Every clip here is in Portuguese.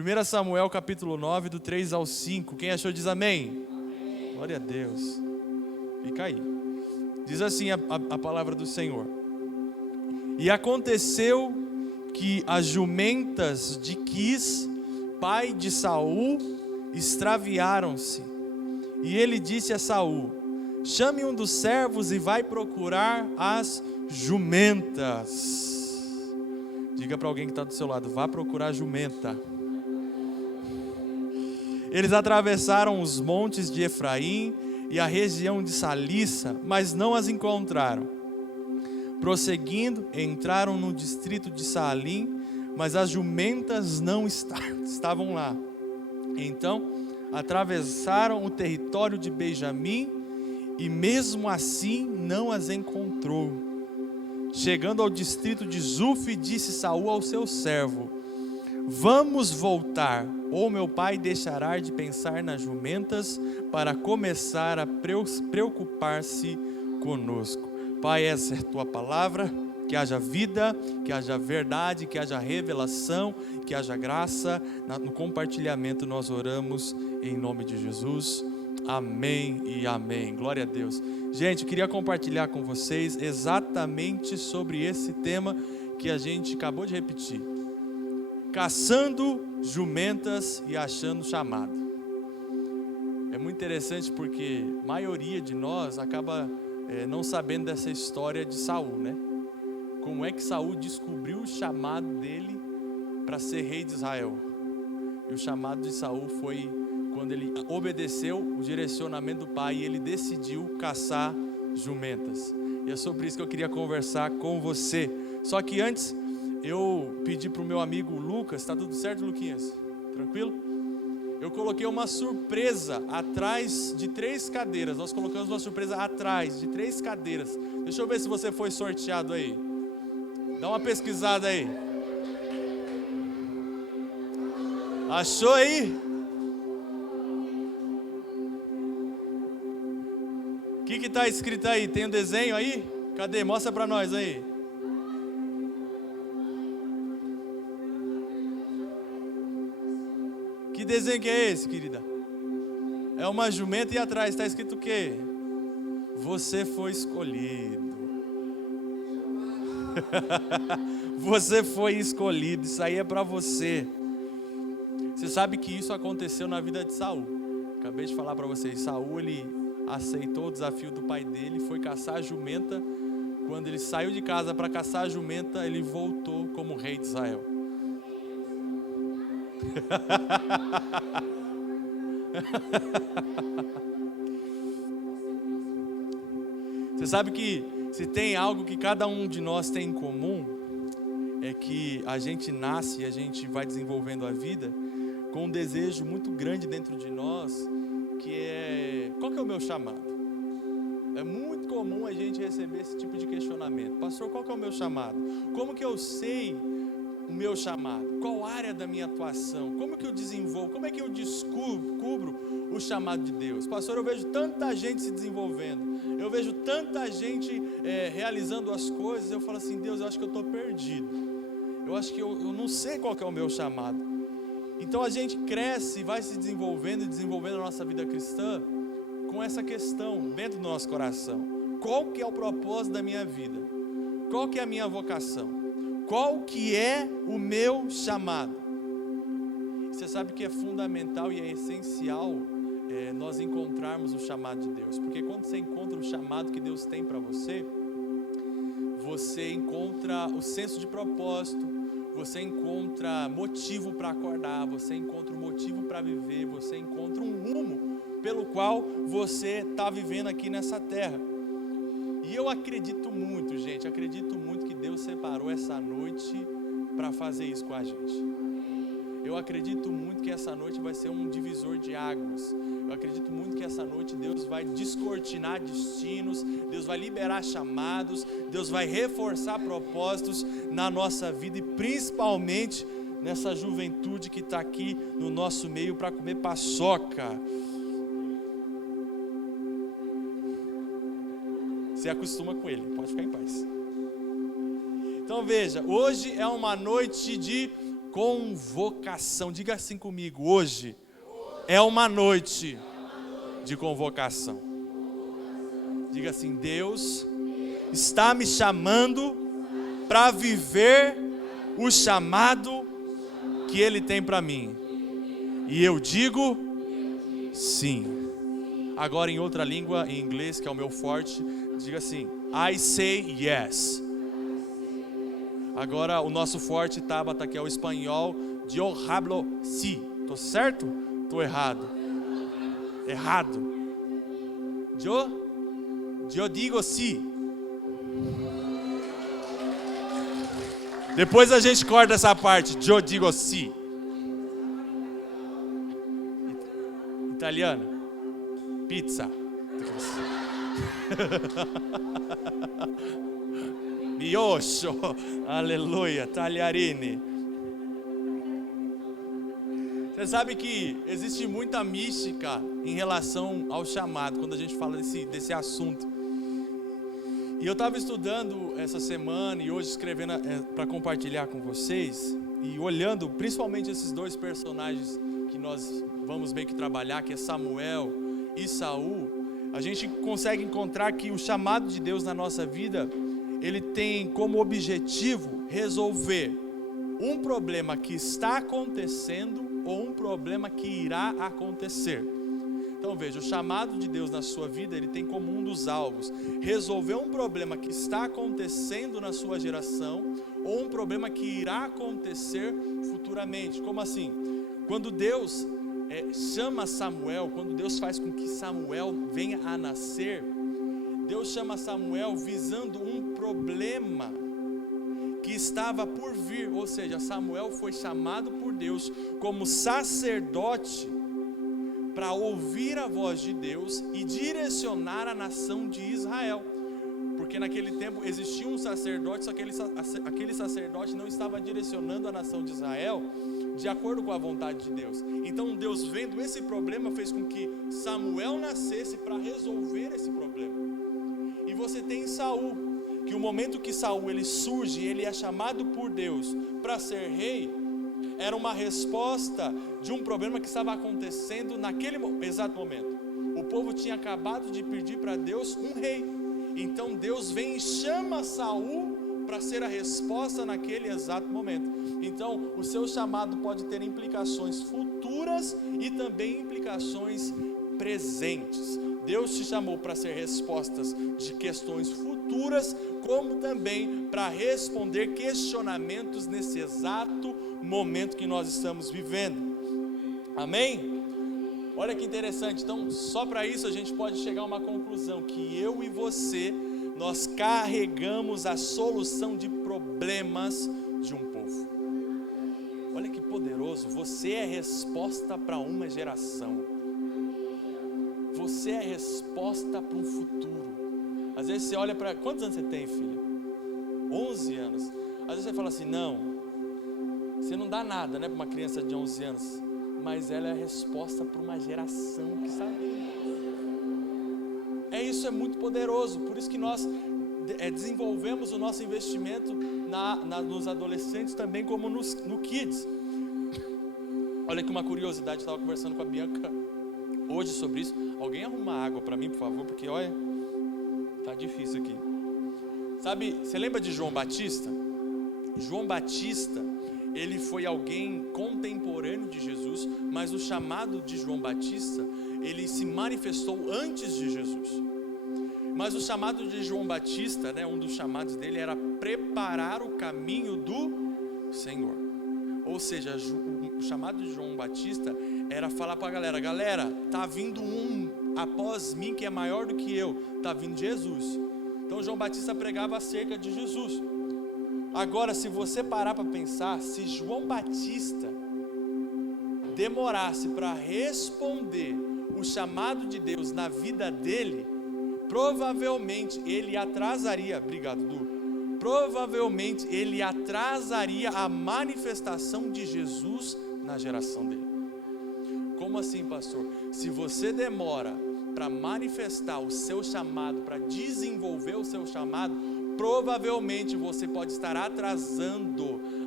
1 Samuel capítulo 9, do 3 ao 5. Quem achou diz amém. Amém. Glória a Deus. Fica aí. Diz assim a palavra do Senhor. E aconteceu que as jumentas de Quis, pai de Saul, extraviaram-se. E ele disse a Saul: chame um dos servos e vai procurar as jumentas. Diga para alguém que está do seu lado: vá procurar a jumenta. Eles atravessaram os montes de Efraim e a região de Salissa, mas não as encontraram. Prosseguindo, entraram no distrito de Saalim, mas as jumentas não estavam lá. Então, atravessaram o território de Benjamim e mesmo assim não as encontrou. Chegando ao distrito de Zuf, disse Saul ao seu servo: vamos voltar, ou meu pai deixará de pensar nas jumentas para começar a preocupar-se conosco. Pai, essa é a tua palavra, que haja vida, que haja verdade, que haja revelação, que haja graça. No compartilhamento nós oramos em nome de Jesus. Amém e amém. Glória a Deus. Gente, eu queria compartilhar com vocês exatamente sobre esse tema que a gente acabou de repetir: caçando jumentas e achando chamado. É muito interessante porque a maioria de nós acaba não sabendo dessa história de Saul, né? Como é que Saul descobriu o chamado dele para ser rei de Israel? E o chamado de Saul foi quando ele obedeceu o direcionamento do pai e ele decidiu caçar jumentas. E é sobre isso que eu queria conversar com você. Só que antes, eu pedi para o meu amigo Lucas. Tá tudo certo, Luquinhas? Tranquilo? Eu coloquei uma surpresa atrás de 3 cadeiras. Nós colocamos uma surpresa atrás de 3 cadeiras. Deixa eu ver se você foi sorteado aí. Dá uma pesquisada aí. Achou aí? O que está escrito aí? Tem um desenho aí? Cadê? Mostra para nós aí. Que desenho que é esse, querida? É uma jumenta e atrás está escrito o quê? Você foi escolhido. Você foi escolhido. Isso aí é para você. Você sabe que isso aconteceu na vida de Saul. Acabei de falar para vocês. Saul, ele aceitou o desafio do pai dele, foi caçar a jumenta. Quando ele saiu de casa para caçar a jumenta, ele voltou como rei de Israel. Você sabe que se tem algo que cada um de nós tem em comum, é que a gente nasce e a gente vai desenvolvendo a vida com um desejo muito grande dentro de nós, que é: qual que é o meu chamado? É muito comum a gente receber esse tipo de questionamento: pastor, qual que é o meu chamado? Como que eu sei o meu chamado? Qual área da minha atuação? Como que eu desenvolvo? Como é que eu descubro o chamado de Deus? Pastor, eu vejo tanta gente se desenvolvendo, eu vejo tanta gente realizando as coisas. Eu falo assim: Deus, eu acho que eu estou perdido, eu acho que eu não sei qual que é o meu chamado. Então a gente cresce e vai se desenvolvendo e desenvolvendo a nossa vida cristã com essa questão dentro do nosso coração: qual que é o propósito da minha vida? Qual que é a minha vocação? Qual que é o meu chamado? Você sabe que é fundamental e é essencial nós encontrarmos o chamado de Deus. Porque quando você encontra o chamado que Deus tem para você, você encontra o senso de propósito, você encontra motivo para acordar, você encontra um motivo para viver, você encontra um rumo pelo qual você está vivendo aqui nessa terra. E eu acredito muito, gente, acredito muito que Deus separou essa noite para fazer isso com a gente. Eu acredito muito que essa noite vai ser um divisor de águas. Eu acredito muito que essa noite Deus vai descortinar destinos, Deus vai liberar chamados, Deus vai reforçar propósitos na nossa vida e principalmente nessa juventude que está aqui no nosso meio para comer paçoca. Você acostuma com ele, pode ficar em paz. Então veja, hoje é uma noite de convocação. Diga assim comigo: hoje é uma noite de convocação. Diga assim: Deus está me chamando para viver o chamado que Ele tem para mim. E eu digo sim. Agora em outra língua, em inglês, que é o meu forte, diga assim: I say yes. Agora o nosso forte, Tabata, que é o espanhol, yo hablo sí. Tô certo? Tô errado. Errado. Eu digo sí. Depois a gente corta essa parte. Eu digo sí. Italiana. Pizza. Miocho. Aleluia. Tagliarini. Você sabe que existe muita mística em relação ao chamado, quando a gente fala desse assunto. E eu estava estudando essa semana e hoje escrevendo para compartilhar com vocês, e olhando principalmente esses dois personagens que nós vamos meio que trabalhar, que é Samuel e Saul, a gente consegue encontrar que o chamado de Deus na nossa vida, ele tem como objetivo resolver um problema que está acontecendo ou um problema que irá acontecer. Então veja, o chamado de Deus na sua vida, ele tem como um dos alvos resolver um problema que está acontecendo na sua geração ou um problema que irá acontecer futuramente. Como assim? Quando Deus chama Samuel, quando Deus faz com que Samuel venha a nascer, Deus chama Samuel visando um problema que estava por vir, ou seja, Samuel foi chamado por Deus como sacerdote para ouvir a voz de Deus e direcionar a nação de Israel, porque naquele tempo existia um sacerdote, só que aquele sacerdote não estava direcionando a nação de Israel de acordo com a vontade de Deus. Então Deus, vendo esse problema, fez com que Samuel nascesse para resolver esse problema. E você tem Saul, que o momento que Saul ele surge, ele é chamado por Deus para ser rei, era uma resposta de um problema que estava acontecendo naquele exato momento. O povo tinha acabado de pedir para Deus um rei. Então Deus vem e chama Saul para ser a resposta naquele exato momento. Então o seu chamado pode ter implicações futuras e também implicações presentes. Deus te chamou para ser respostas de questões futuras, como também para responder questionamentos nesse exato momento que nós estamos vivendo. Amém? Olha que interessante. Então, só para isso a gente pode chegar a uma conclusão, que eu e você, nós carregamos a solução de problemas de um povo. Olha que poderoso. Você é resposta para uma geração. Você é resposta para um futuro. Às vezes você olha para... Quantos anos você tem, filha? 11 anos. Às vezes você fala assim, não, você não dá nada, né, para uma criança de 11 anos. Mas ela é a resposta para uma geração que sabe. Isso é muito poderoso. Por isso que nós desenvolvemos o nosso investimento nos adolescentes também, como no Kids. Olha que uma curiosidade, eu estava conversando com a Bianca hoje sobre isso. Alguém arruma água para mim, por favor, porque olha, tá difícil aqui. Sabe, você lembra de João Batista? João Batista, ele foi alguém contemporâneo de Jesus, mas o chamado de João Batista, ele se manifestou antes de Jesus. Mas o chamado de João Batista, né, um dos chamados dele era preparar o caminho do Senhor. Ou seja, o chamado de João Batista era falar para a galera, tá vindo um após mim que é maior do que eu, tá vindo Jesus. Então João Batista pregava acerca de Jesus. Agora, se você parar para pensar, se João Batista demorasse para responder o chamado de Deus na vida dele, provavelmente ele atrasaria, obrigado Du, provavelmente ele atrasaria a manifestação de Jesus na geração dele. Como assim, pastor? Se você demora para manifestar o seu chamado, para desenvolver o seu chamado, provavelmente você pode estar atrasando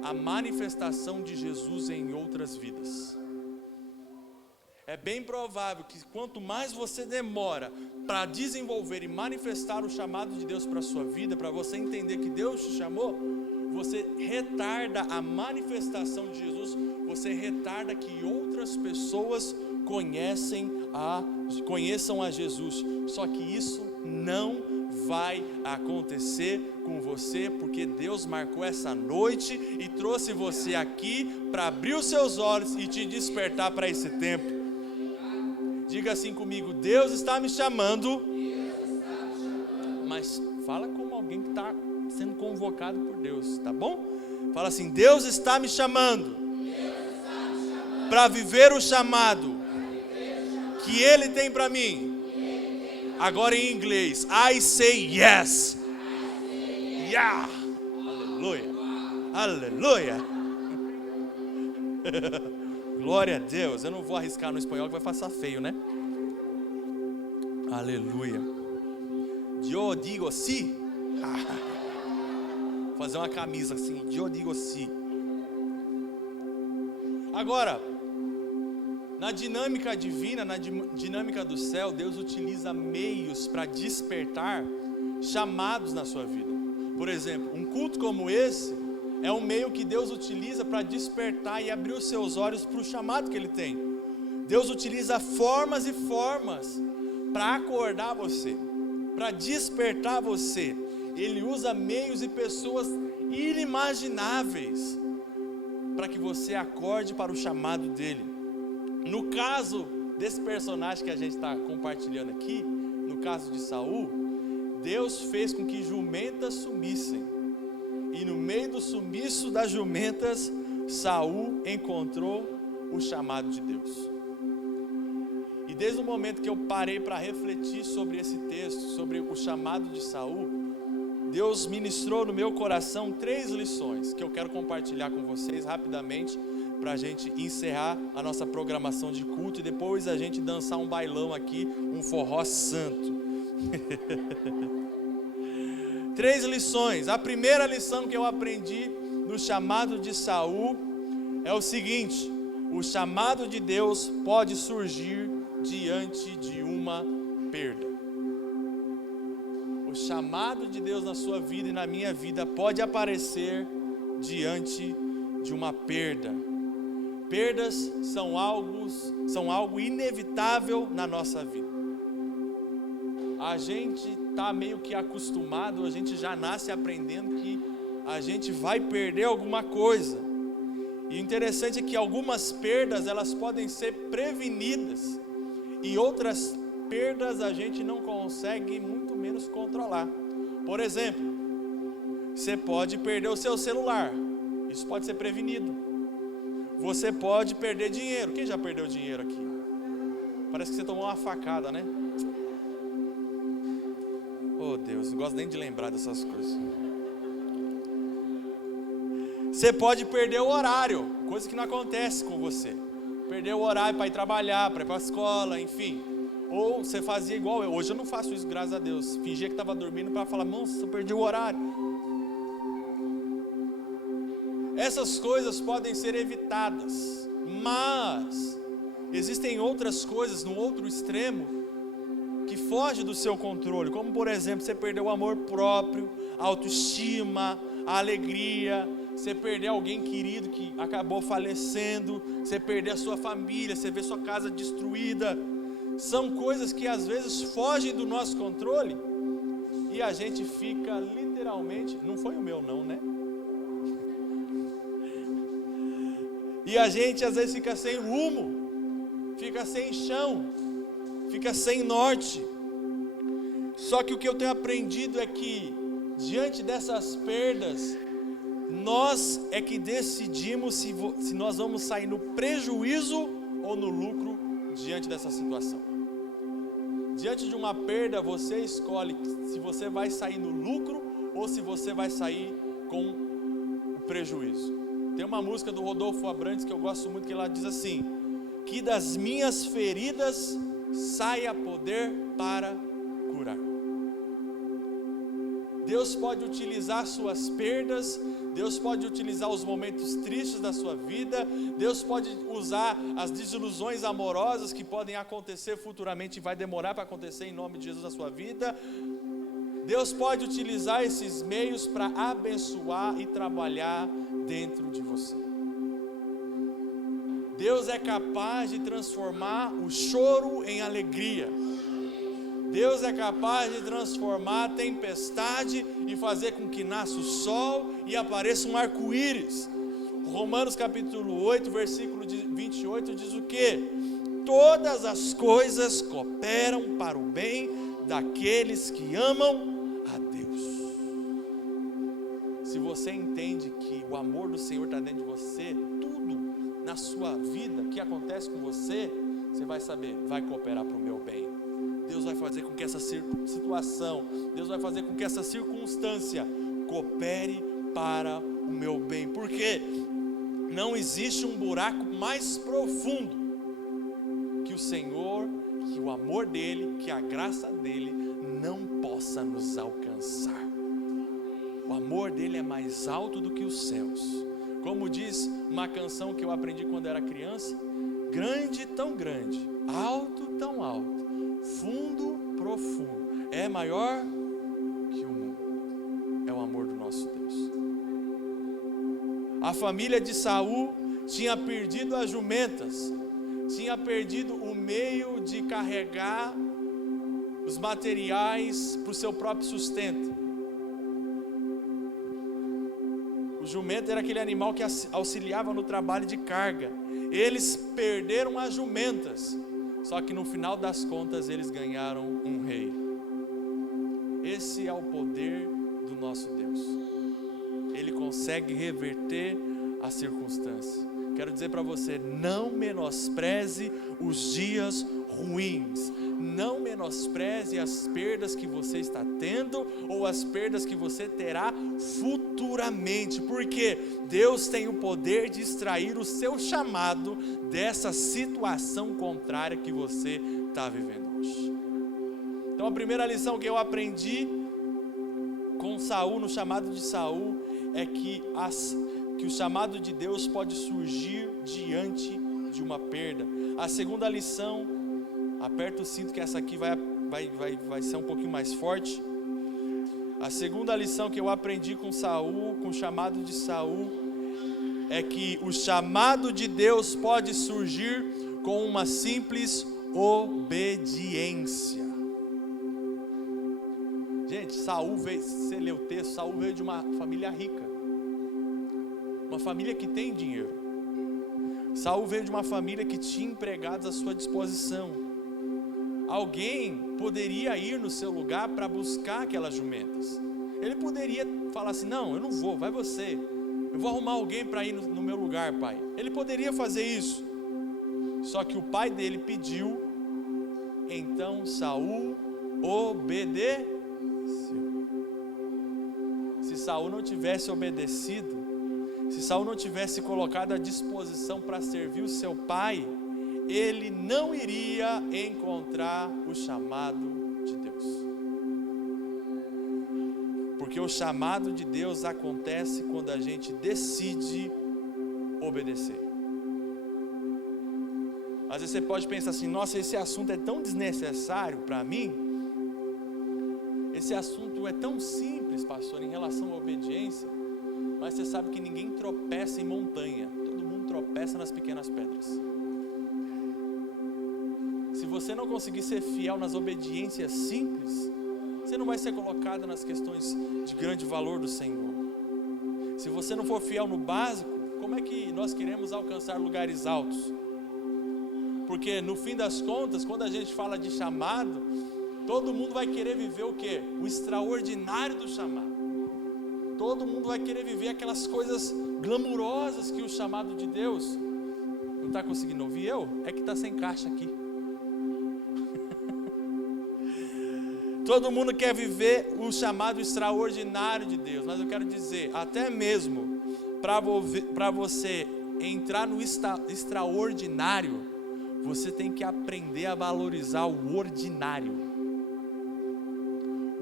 a manifestação de Jesus em outras vidas. É bem provável que quanto mais você demora para desenvolver e manifestar o chamado de Deus para a sua vida, para você entender que Deus te chamou, você retarda a manifestação de Jesus, você retarda que outras pessoas conheçam a Jesus. Só que isso não vai acontecer com você, porque Deus marcou essa noite e trouxe você aqui para abrir os seus olhos e te despertar para esse tempo. Diga assim comigo: Deus está me chamando, mas fala como alguém que está sendo convocado por Deus, tá bom? Fala assim: Deus está me chamando para viver o chamado que Ele tem para mim. Agora em inglês: I say yes. Yeah. Aleluia. Aleluia. Glória a Deus. Eu não vou arriscar no espanhol que vai passar feio, né? Aleluia. Eu digo sim. Vou fazer uma camisa assim. Eu digo sim. Agora, na dinâmica divina, na dinâmica do céu, Deus utiliza meios para despertar chamados na sua vida. Por exemplo, um culto como esse é um meio que Deus utiliza para despertar e abrir os seus olhos para o chamado que Ele tem. Deus utiliza formas e formas para acordar você, para despertar você. Ele usa meios e pessoas inimagináveis para que você acorde para o chamado dEle. No caso desse personagem que a gente está compartilhando aqui, no caso de Saul, Deus fez com que jumentas sumissem. E no meio do sumiço das jumentas, Saul encontrou o chamado de Deus. E desde o momento que eu parei para refletir sobre esse texto, sobre o chamado de Saul, Deus ministrou no meu coração 3 lições que eu quero compartilhar com vocês rapidamente, para a gente encerrar a nossa programação de culto e depois a gente dançar um bailão aqui, um forró santo. 3 lições. A primeira lição que eu aprendi no chamado de Saul é o seguinte: o chamado de Deus pode surgir diante de uma perda. O chamado de Deus na sua vida e na minha vida pode aparecer diante de uma perda. Perdas são algo inevitável na nossa vida. A gente está meio que acostumado, a gente já nasce aprendendo que a gente vai perder alguma coisa. E o interessante é que algumas perdas elas podem ser prevenidas e outras perdas a gente não consegue muito menos controlar. Por exemplo, você pode perder o seu celular, isso pode ser prevenido. Você pode perder dinheiro. Quem já perdeu dinheiro aqui? Parece que você tomou uma facada, né? Oh Deus, não gosto nem de lembrar dessas coisas. Você pode perder o horário, coisa que não acontece com você. Perder o horário para ir trabalhar, para ir para a escola, enfim. Ou você fazia igual eu. Hoje eu não faço isso, graças a Deus. Fingia que estava dormindo para falar: nossa, eu perdi o horário. Essas coisas podem ser evitadas, mas existem outras coisas no outro extremo que fogem do seu controle, como por exemplo, você perder o amor próprio, a autoestima, a alegria, você perder alguém querido que acabou falecendo, você perder a sua família, você ver sua casa destruída. São coisas que às vezes fogem do nosso controle e a gente fica literalmente, não foi o meu não, né? E a gente às vezes fica sem rumo, fica sem chão, fica sem norte. Só que o que eu tenho aprendido é que diante dessas perdas, nós é que decidimos se nós vamos sair no prejuízo ou no lucro diante dessa situação. Diante de uma perda, você escolhe se você vai sair no lucro ou se você vai sair com o prejuízo. Tem uma música do Rodolfo Abrantes que eu gosto muito, que ela diz assim: que das minhas feridas saia poder para curar. Deus pode utilizar suas perdas, Deus pode utilizar os momentos tristes da sua vida, Deus pode usar as desilusões amorosas que podem acontecer futuramente e vai demorar para acontecer em nome de Jesus na sua vida. Deus pode utilizar esses meios para abençoar e trabalhar dentro de você. Deus é capaz de transformar o choro em alegria. Deus é capaz de transformar a tempestade e fazer com que nasça o sol e apareça um arco-íris. Romanos capítulo 8, versículo 28 diz o quê? Todas as coisas cooperam para o bem daqueles que amam a Deus. Se você entende que o amor do Senhor está dentro de você, tudo na sua vida que acontece com você, você vai saber, vai cooperar para o meu bem. Deus vai fazer com que essa situação, Deus vai fazer com que essa circunstância coopere para o meu bem, porque não existe um buraco mais profundo que o Senhor, que o amor dEle, que a graça dEle não possa nos alcançar. O amor dEle é mais alto do que os céus. Como diz uma canção que eu aprendi quando era criança: grande, tão grande, alto, tão alto, fundo, profundo, é maior que o mundo. É o amor do nosso Deus. A família de Saul tinha perdido as jumentas, tinha perdido o meio de carregar os materiais para o seu próprio sustento. O jumento era aquele animal que auxiliava no trabalho de carga. Eles perderam as jumentas, só que no final das contas eles ganharam um rei. Esse é o poder do nosso Deus. Ele consegue reverter a circunstância. Quero dizer para você, não menospreze os dias ruins. Não menospreze as perdas que você está tendo ou as perdas que você terá futuramente, porque Deus tem o poder de extrair o seu chamado dessa situação contrária que você está vivendo hoje. Então a primeira lição que eu aprendi com Saul, no chamado de Saul, é que o chamado de Deus pode surgir diante de uma perda. A segunda lição, aperta o cinto que essa aqui vai ser um pouquinho mais forte. A segunda lição que eu aprendi com Saul, com o chamado de Saul, é que o chamado de Deus pode surgir com uma simples obediência. Gente, Saul veio, se você ler o texto, Saul veio de uma família rica, uma família que tem dinheiro. Saul veio de uma família que tinha empregados à sua disposição. Alguém poderia ir no seu lugar para buscar aquelas jumentas. Ele poderia falar assim: não, eu não vou, vai você, eu vou arrumar alguém para ir no meu lugar, pai. Ele poderia fazer isso, só que o pai dele pediu, então Saul obedeceu. Se Saul não tivesse obedecido, se Saul não tivesse colocado à disposição para servir o seu pai, ele não iria encontrar o chamado de Deus. Porque o chamado de Deus acontece quando a gente decide obedecer. Às vezes você pode pensar assim: nossa, esse assunto é tão desnecessário para mim. Esse assunto é tão simples, pastor, em relação à obediência. Mas você sabe que ninguém tropeça em montanha, todo mundo tropeça nas pequenas pedras. Se você não conseguir ser fiel nas obediências simples, você não vai ser colocado nas questões de grande valor do Senhor. Se você não for fiel no básico, como é que nós queremos alcançar lugares altos? Porque no fim das contas, quando a gente fala de chamado, todo mundo vai querer viver o quê? O extraordinário do chamado. Todo mundo vai querer viver aquelas coisas glamurosas que o chamado de Deus... Não está conseguindo ouvir eu? É que está sem caixa aqui. Todo mundo quer viver o chamado extraordinário de Deus. Mas eu quero dizer, até mesmo para você entrar no extraordinário, você tem que aprender a valorizar o ordinário.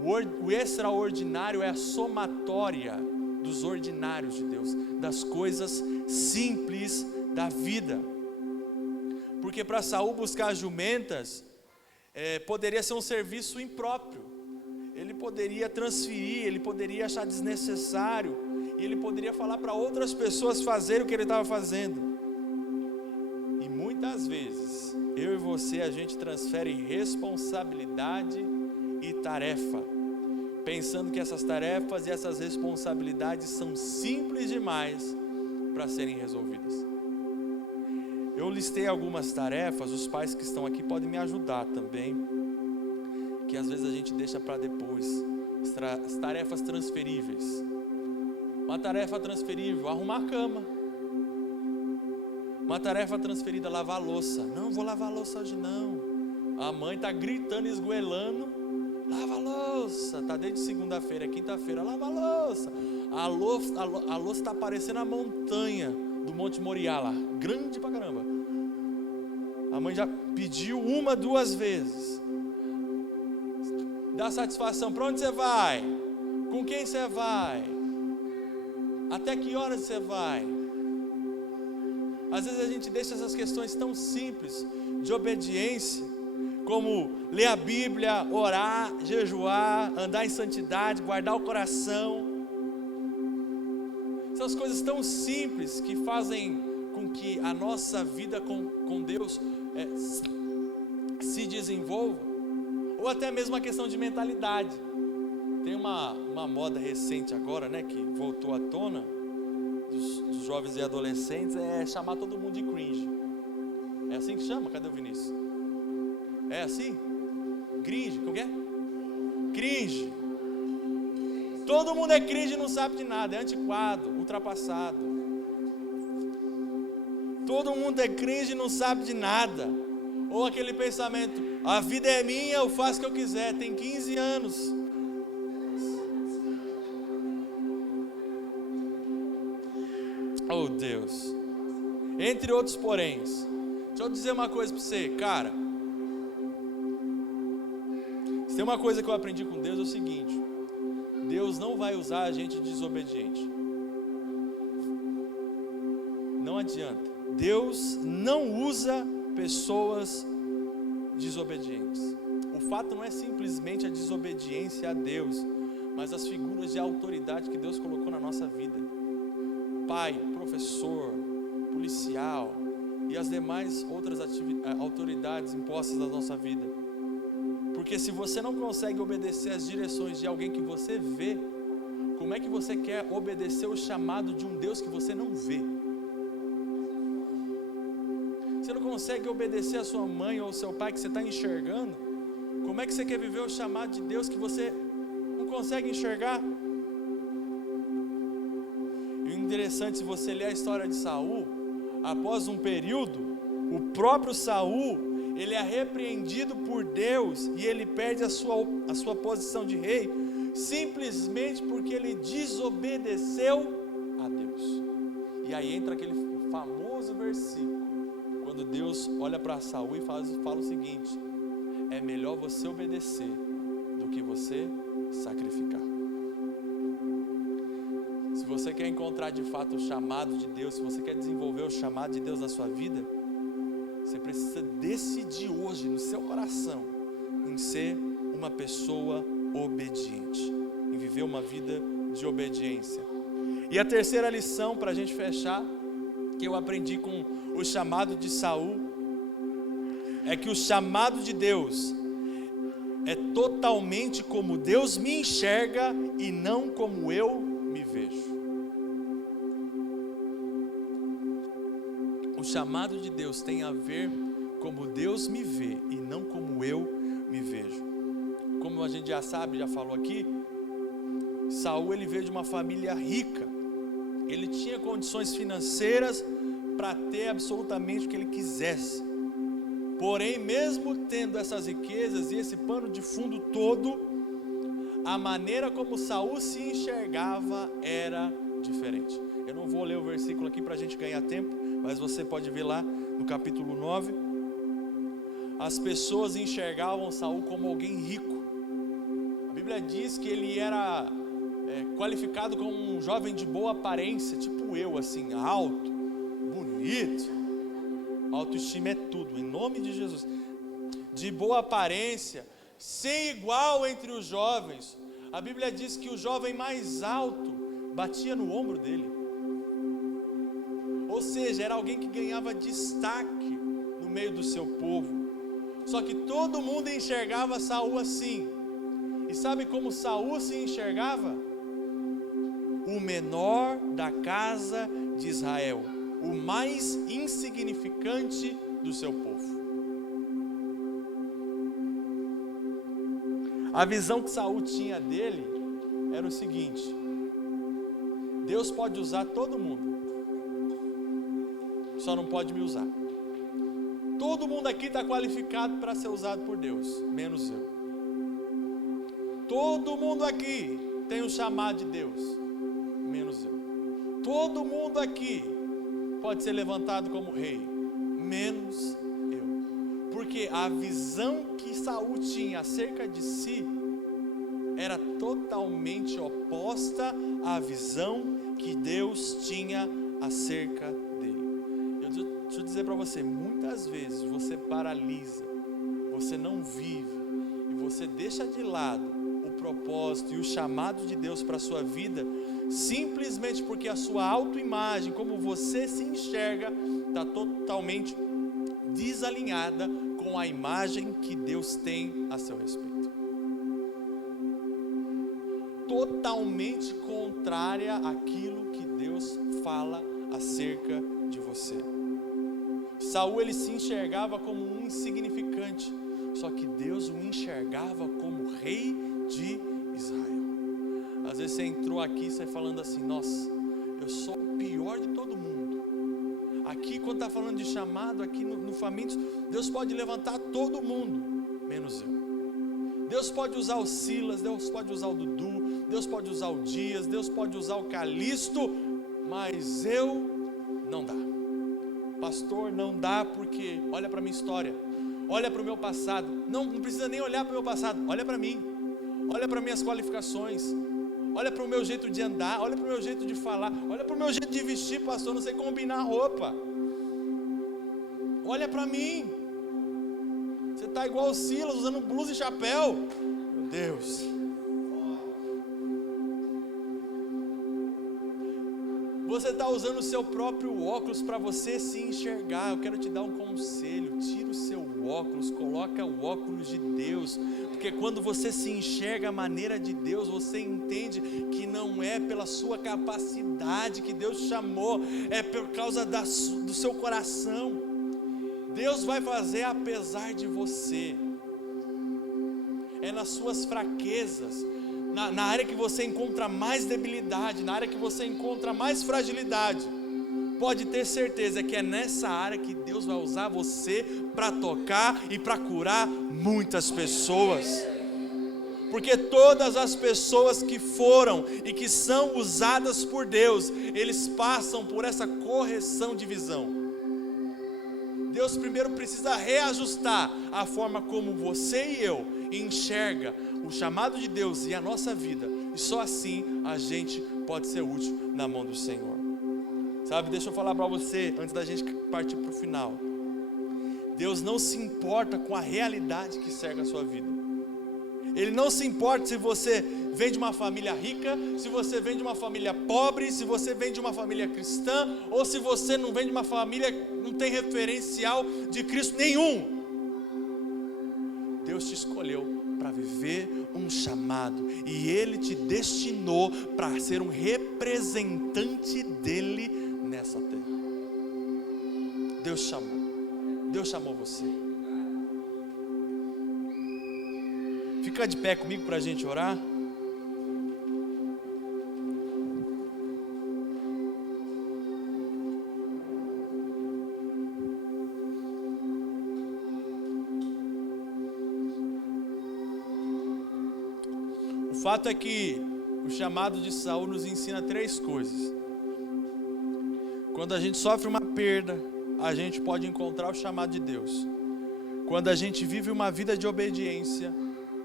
O extraordinário é a somatória dos ordinários de Deus, das coisas simples da vida. Porque para Saul buscar jumentas, poderia ser um serviço impróprio. Ele poderia transferir, ele poderia achar desnecessário, e ele poderia falar para outras pessoas fazerem o que ele estava fazendo. E muitas vezes, eu e você, a gente transfere responsabilidade e tarefa, pensando que essas tarefas e essas responsabilidades são simples demais para serem resolvidas. Eu listei algumas tarefas, os pais que estão aqui podem me ajudar também, que às vezes a gente deixa para depois. As tarefas transferíveis. Uma tarefa transferível, arrumar a cama. Uma tarefa transferida, lavar a louça. Não vou lavar a louça hoje não. A mãe está gritando, esgoelando. Lava a louça. Está desde segunda-feira, quinta-feira, lava a louça. A louça está parecendo a montanha do Monte Moriá lá, grande pra caramba. A mãe já pediu 1, 2 vezes. Dá satisfação. Para onde você vai? Com quem você vai? Até que horas você vai? Às vezes a gente deixa essas questões tão simples de obediência, como ler a Bíblia, orar, jejuar, andar em santidade, guardar o coração. São as coisas tão simples que fazem com que a nossa vida com Deus se desenvolva, ou até mesmo a questão de mentalidade. Tem uma moda recente agora, né, que voltou à tona, dos jovens e adolescentes, é chamar todo mundo de cringe. É assim que chama? Cadê o Vinícius? É assim? Cringe, como é? Cringe. Todo mundo é cringe e não sabe de nada, é antiquado, ultrapassado. Todo mundo é cringe e não sabe de nada. Ou aquele pensamento, a vida é minha, eu faço o que eu quiser, tem 15 anos. Oh Deus. Entre outros poréns. Deixa eu dizer uma coisa para você, cara. Se tem uma coisa que eu aprendi com Deus é o seguinte: Deus não vai usar a gente desobediente. Não adianta. Deus não usa pessoas desobedientes. O fato não é simplesmente a desobediência a Deus, mas as figuras de autoridade que Deus colocou na nossa vida. Pai, professor, policial e as demais outras autoridades impostas na nossa vida. Porque se você não consegue obedecer às direções de alguém que você vê, como é que você quer obedecer o chamado de um Deus que você não vê? Você não consegue obedecer a sua mãe ou ao seu pai que você está enxergando? Como é que você quer viver o chamado de Deus que você não consegue enxergar? E o interessante, se você ler a história de Saul, após um período, o próprio Saul, ele é repreendido por Deus e ele perde a sua posição de rei, simplesmente porque ele desobedeceu a Deus. E aí entra aquele famoso versículo, quando Deus olha para Saul e fala o seguinte: é melhor você obedecer do que você sacrificar. Se você quer encontrar de fato o chamado de Deus, se você quer desenvolver o chamado de Deus na sua vida, você precisa decidir hoje no seu coração em ser uma pessoa obediente, em viver uma vida de obediência. E a terceira lição para a gente fechar, que eu aprendi com o chamado de Saul, é que o chamado de Deus é totalmente como Deus me enxerga e não como eu me vejo. O chamado de Deus tem a ver como Deus me vê e não como eu me vejo. Como a gente já sabe, já falou aqui, Saul ele veio de uma família rica. Ele tinha condições financeiras para ter absolutamente o que ele quisesse. Porém, mesmo tendo essas riquezas e esse pano de fundo todo, a maneira como Saul se enxergava era diferente. Eu não vou ler o versículo aqui para a gente ganhar tempo, mas você pode ver lá no capítulo 9. As pessoas enxergavam Saul como alguém rico. A Bíblia diz que ele era qualificado como um jovem de boa aparência, tipo eu, assim, alto, bonito. Autoestima é tudo, em nome de Jesus. De boa aparência, sem igual entre os jovens. A Bíblia diz que o jovem mais alto batia no ombro dele. Ou seja, era alguém que ganhava destaque no meio do seu povo. Só que todo mundo enxergava Saul assim. E sabe como Saul se enxergava? O menor da casa de Israel, o mais insignificante do seu povo. A visão que Saul tinha dele era o seguinte: Deus pode usar todo mundo, só não pode me usar. Todo mundo aqui está qualificado para ser usado por Deus, menos eu. Todo mundo aqui tem o chamado de Deus, menos eu. Todo mundo aqui pode ser levantado como rei, menos eu. Porque a visão que Saul tinha acerca de si era totalmente oposta à visão que Deus tinha acerca dele. Deixa eu dizer para você, muitas vezes você paralisa, você não vive e você deixa de lado o propósito e o chamado de Deus para a sua vida, simplesmente porque a sua autoimagem, como você se enxerga, está totalmente desalinhada com a imagem que Deus tem a seu respeito. Totalmente contrária àquilo que Deus fala acerca de você. Saul, ele se enxergava como um insignificante, só que Deus o enxergava como rei de Israel. Às vezes você entrou aqui, você falando assim: nossa, eu sou o pior de todo mundo. Aqui, quando está falando de chamado, aqui no Famintos, Deus pode levantar todo mundo, menos eu. Deus pode usar o Silas, Deus pode usar o Dudu, Deus pode usar o Dias, Deus pode usar o Calixto, mas eu não dá. Pastor, não dá, porque olha para a minha história, olha para o meu passado. Não precisa nem olhar para o meu passado, olha para mim, olha para minhas qualificações, olha para o meu jeito de andar, olha para o meu jeito de falar, olha para o meu jeito de vestir, pastor, não sei combinar roupa. Olha para mim, você está igual o Silas, usando blusa e chapéu. Meu Deus. Você está usando o seu próprio óculos para você se enxergar. Eu quero te dar um conselho: tira o seu óculos, coloca o óculos de Deus, porque quando você se enxerga a maneira de Deus, você entende que não é pela sua capacidade que Deus te chamou, é por causa do seu coração. Deus vai fazer apesar de você, é nas suas fraquezas, na área que você encontra mais debilidade, na área que você encontra mais fragilidade. Pode ter certeza que é nessa área que Deus vai usar você para tocar e para curar muitas pessoas. Porque todas as pessoas que foram e que são usadas por Deus, eles passam por essa correção de visão. Deus primeiro precisa reajustar a forma como você e eu enxerga o chamado de Deus e a nossa vida, e só assim a gente pode ser útil na mão do Senhor. Sabe, deixa eu falar para você, antes da gente partir para o final. Deus não se importa com a realidade que cerca a sua vida. Ele não se importa se você vem de uma família rica, se você vem de uma família pobre, se você vem de uma família cristã, ou se você não vem de uma família, não tem referencial de Cristo nenhum. Deus te escolheu para viver um chamado, e Ele te destinou para ser um representante dEle nessa terra. Deus chamou você. Fica de pé comigo para a gente orar. O fato é que o chamado de Saul nos ensina 3 coisas. Quando a gente sofre uma perda, a gente pode encontrar o chamado de Deus. Quando a gente vive uma vida de obediência,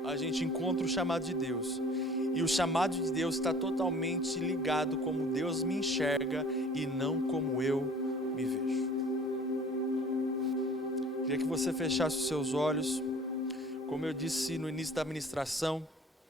a gente encontra o chamado de Deus. E o chamado de Deus está totalmente ligado como Deus me enxerga e não como eu me vejo. Queria que você fechasse os seus olhos. Como eu disse no início da ministração,